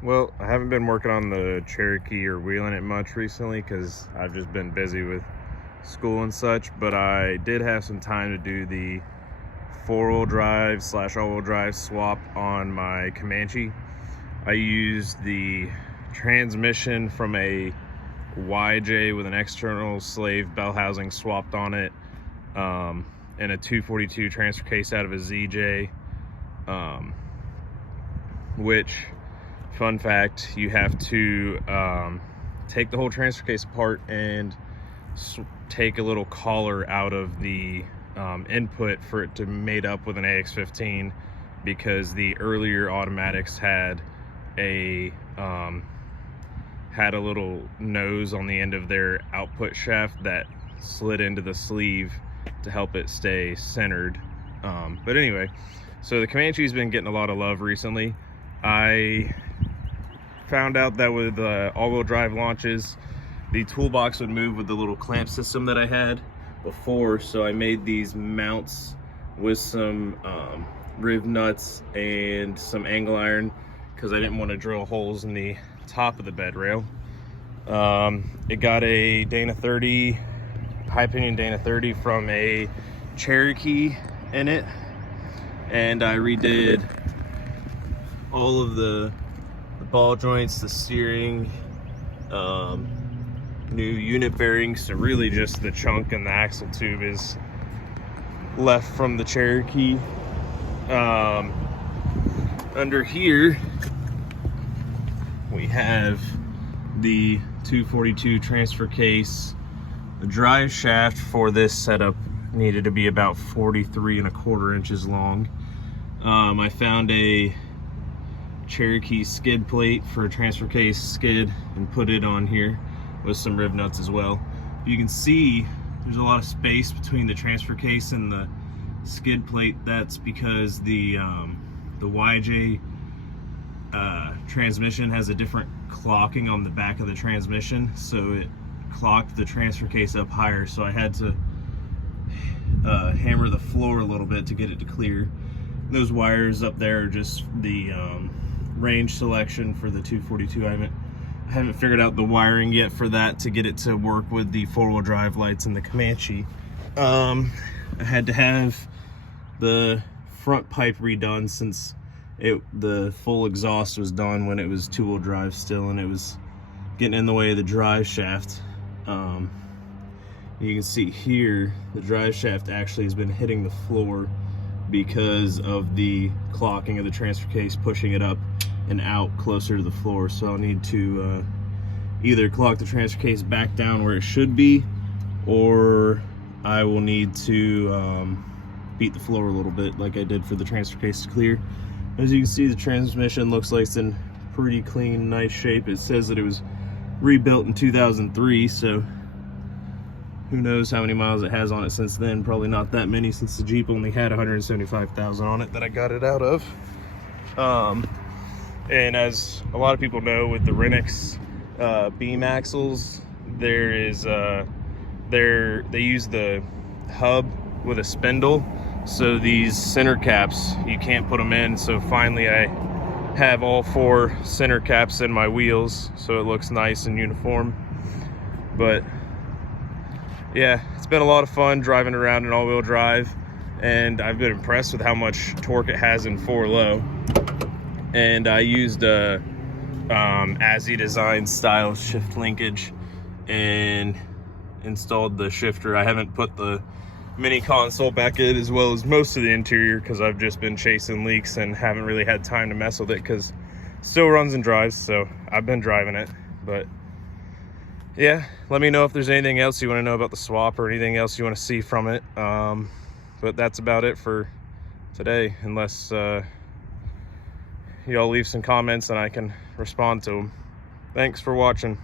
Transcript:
Well, I haven't been working on the Cherokee or wheeling it much recently because I've just been busy with school and such, but I did have some time to do the four-wheel drive / all-wheel drive swap on my Comanche. I used the transmission from a YJ with an external slave bell housing swapped on it, and a 242 transfer case out of a ZJ, which, fun fact, you have to take the whole transfer case apart and take a little collar out of the input for it to mate up with an AX-15, because the earlier automatics had a little nose on the end of their output shaft that slid into the sleeve to help it stay centered. But anyway, so the Comanche's been getting a lot of love recently. I found out that with all-wheel drive launches, the toolbox would move with the little clamp system that I had before, so I made these mounts with some riv nuts and some angle iron because I didn't want to drill holes in the top of the bed rail. It got a Dana 30, high pinion Dana 30 from a Cherokee in it, and I redid all of the ball joints, the steering, new unit bearings, so really just the chunk and the axle tube is left from the Cherokee. Under here we have the 242 transfer case. The drive shaft for this setup needed to be about 43¼ inches long. I found a Cherokee skid plate for a transfer case skid and put it on here with some rib nuts as well. You can see there's a lot of space between the transfer case and the skid plate. That's because the YJ transmission has a different clocking on the back of the transmission, so it clocked the transfer case up higher, so I had to hammer the floor a little bit to get it to clear. Those wires up there are just the range selection for the 242. I haven't figured out the wiring yet for that to get it to work with the four-wheel drive lights in the Comanche. I had to have the front pipe redone since the full exhaust was done when it was two-wheel drive still, and it was getting in the way of the drive shaft. You can see here the drive shaft actually has been hitting the floor because of the clocking of the transfer case, pushing it up and out closer to the floor. So I'll need to either clock the transfer case back down where it should be, or I will need to beat the floor a little bit like I did for the transfer case to clear. As you can see, the transmission looks like it's in pretty clean, nice shape. It says that it was rebuilt in 2003, so who knows how many miles it has on it since then. Probably not that many, since the Jeep only had 175,000 on it that I got it out of. And as a lot of people know, with the Renix beam axles, there is they use the hub with a spindle, so these center caps, you can't put them in. So finally I have all 4 center caps in my wheels, so it looks nice and uniform. But yeah, it's been a lot of fun driving around in all-wheel drive, and I've been impressed with how much torque it has in 4-low. And I used a AZZY design style shift linkage and installed the shifter. I haven't put the mini console back in as well as most of the interior because I've just been chasing leaks and haven't really had time to mess with it because it still runs and drives, so I've been driving it. But yeah, let me know if there's anything else you want to know about the swap or anything else you want to see from it. But that's about it for today, unless y'all leave some comments and I can respond to them. Thanks for watching.